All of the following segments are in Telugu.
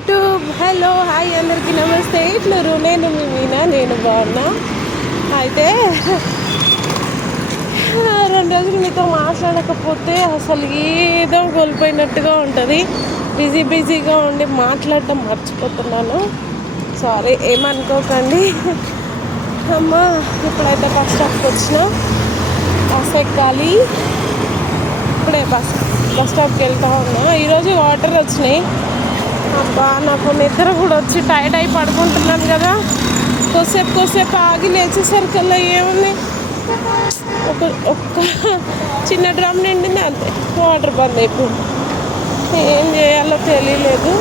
యూట్యూబ్. హలో, హాయ్, అందరికీ నమస్తే. ఇట్లరు నేను మీ మీనా, నేను బాగున్నా. అయితే 2 రోజులు మీతో మాట్లాడకపోతే అసలు ఏదో కోల్పోయినట్టుగా ఉంటుంది. బిజీగా ఉండి మాట్లాడటం మర్చిపోతున్నాను. సారీ, ఏమనుకోకండి. అమ్మ, ఇప్పుడైతే బస్ స్టాప్కి వచ్చిన, బస్ ఎక్కాలి. ఇప్పుడే బస్ స్టాప్కి వెళ్తా ఉన్నా. ఈరోజు వాటర్ వచ్చినాయి. అబ్బా, నాకు నిద్ర కూడా వచ్చి టైర్డ్ అయి పడుకుంటున్నాను కదా. కొద్దిసేపు ఆగి లేచేసరికల్లా ఏముంది, ఒక్క చిన్న డ్రమ్ నిండింది, అంతే. వాటర్ బంద్ అయిపోయింది. ఏం చేయాలో తెలియలేదు.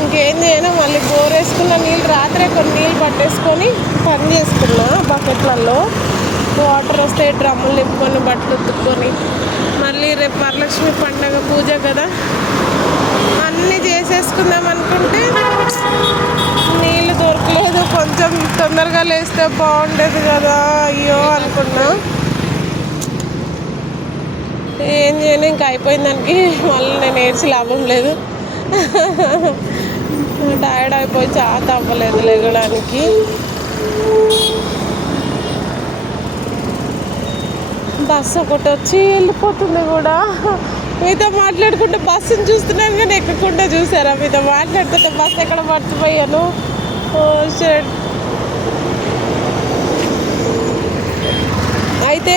ఇంకేం చేయను, మళ్ళీ బోర్ వేసుకున్న నీళ్ళు రాత్రే కొన్ని నీళ్ళు పట్టేసుకొని పని చేసుకున్నా. బకెట్లలో వాటర్ వస్తే డ్రమ్ములు నింపుకొని బట్టలు ఉతుక్కొని, మళ్ళీ రేపు వరలక్ష్మి పండగ పూజ కదా, అన్నీ చేసేసుకుందాం అనుకుంటే నీళ్ళు దొరకలేదు. కొంచెం తొందరగా లేస్తే బాగుండేది కదా, అయ్యో అనుకున్నా. ఏం చేయను, ఇంకా అయిపోయిన దానికి మళ్ళీ నేను ఏడ్చి లాభం లేదు. టైర్డ్ అయిపోయి చాలా అవ్వలేదు లేగడానికి. బస్సు ఒకటి వచ్చి వెళ్ళిపోతుంది కూడా. మీతో మాట్లాడుకుంటే బస్సుని చూస్తున్నాను కానీ ఎక్కకుండా చూసారా? మీతో మాట్లాడుతుంటే బస్సు ఎక్కడ మర్చిపోయాను. అయితే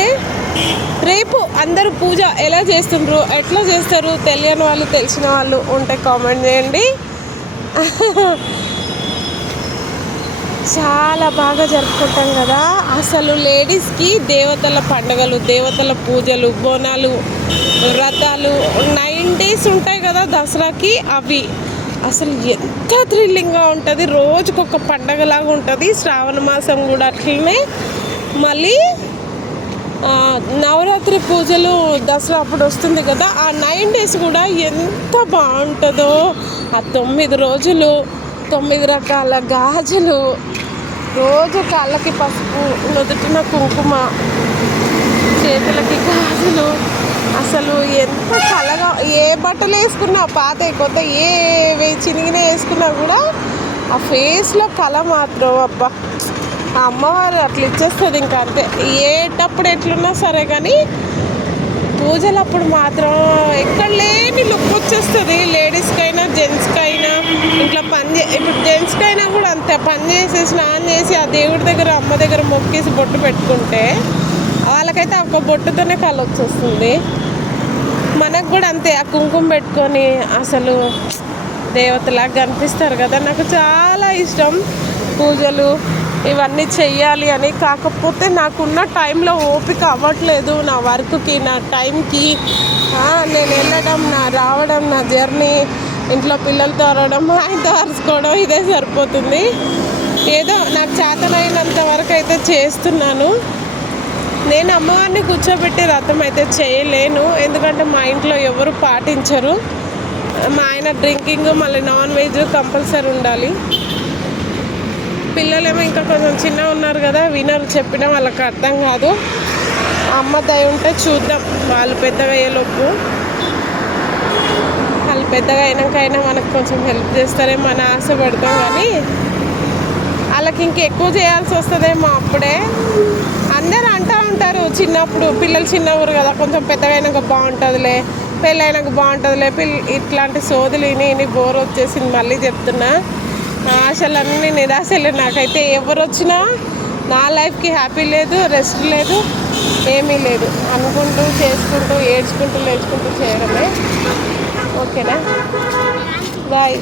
రేపు అందరూ పూజ ఎలా చేస్తుండ్రు, ఎట్లా చేస్తారు, తెలియని వాళ్ళు తెలిసిన వాళ్ళు ఉంటే కామెంట్ చేయండి. చాలా బాగా జరుపుకుంటాం కదా. అసలు లేడీస్కి దేవతల పండుగలు, దేవతల పూజలు, బోనాలు, వ్రతాలు 9 days ఉంటాయి కదా దసరాకి. అవి అసలు ఎంత థ్రిల్లింగ్గా ఉంటుంది. రోజుకొక పండగలాగా ఉంటుంది. శ్రావణ మాసం కూడా అట్లనే. మళ్ళీ నవరాత్రి పూజలు దసరా అప్పుడు వస్తుంది కదా, ఆ 9 days కూడా ఎంత బాగుంటుందో. ఆ 9 రోజులు 9 రకాల గాజులు, రోజు కాళ్ళకి పసుపు, నుదుటిన కుంకుమ, చేతులకి గాజులు. అసలు ఎంత కళగా, ఏ బట్టలు వేసుకున్నా, పాత కొత్త ఏ చినిగిన వేసుకున్నా కూడా ఆ ఫేస్లో కళ మాత్రం అబ్బా, ఆ అమ్మవారు అట్లా ఇచ్చేస్తుంది. ఇంకా అంతే. ఏటప్పుడు ఎట్లున్నా సరే కానీ పూజలప్పుడు మాత్రం ఎక్కడ లేని లుక్ వచ్చేస్తుంది. లేడీస్కైనా జెంట్స్కైనా. ఇంట్లో ఇప్పుడు జెంట్స్కైనా కూడా అంతే. పని చేసి స్నానం చేసి ఆ దేవుడి దగ్గర, అమ్మ దగ్గర మొక్కేసి బొట్టు పెట్టుకుంటే వాళ్ళకైతే ఒక బొట్టుతోనే కళ వచ్చేస్తుంది. మనకు కూడా అంతే. ఆ కుంకుమ పెట్టుకొని అసలు దేవతలాగా కనిపిస్తారు కదా. నాకు చాలా ఇష్టం పూజలు ఇవన్నీ చెయ్యాలి అని. కాకపోతే నాకున్న టైంలో ఓపిక అవ్వట్లేదు. నా వర్క్కి, నా టైంకి, నేను వెళ్ళడం, నా రావడం, నా జర్నీ, ఇంట్లో పిల్లలతో అరవడం, ఆయనతో అరుచుకోవడం, ఇదే సరిపోతుంది. ఏదో నాకు చేతనైనంత వరకు అయితే చేస్తున్నాను. నేను అమ్మవారిని కూర్చోబెట్టి రథం అయితే చేయలేను, ఎందుకంటే మా ఇంట్లో ఎవరు పాటించరు. మా ఆయన డ్రింకింగ్, మళ్ళీ నాన్ వెజ్ కంపల్సరీ ఉండాలి. పిల్లలేమో ఇంకా కొంచెం చిన్న ఉన్నారు కదా, వినరు, చెప్పినా వాళ్ళకి అర్థం కాదు. అమ్మ దయ ఉంటే చూద్దాం. వాళ్ళు పెద్దగా అయ్యేలోపు, వాళ్ళు పెద్దగా అయినాకైనా మనకు కొంచెం హెల్ప్ చేస్తారేమో అని ఆశపడతాం. కానీ వాళ్ళకి ఇంకెక్కువ చేయాల్సి వస్తుందేమో అప్పుడే. అందరూ అంటూ ఉంటారు చిన్నప్పుడు, పిల్లలు చిన్నవారు కదా, కొంచెం పెద్దగా అయినాక బాగుంటుందిలే, పెళ్ళి అయినాక బాగుంటుందిలే, ఇట్లాంటి సోదులు విని బోర్ వచ్చేసింది. మళ్ళీ చెప్తున్నా, ఆశలన్నీ నిరాశలే. నాకైతే ఎవరు వచ్చినా నా లైఫ్కి హ్యాపీ లేదు, రెస్ట్ లేదు, ఏమీ లేదు. అనుకుంటూ, చేసుకుంటూ, ఏడ్చుకుంటూ, లేచుకుంటూ చేయడమే. ఓకేనా? బాయ్.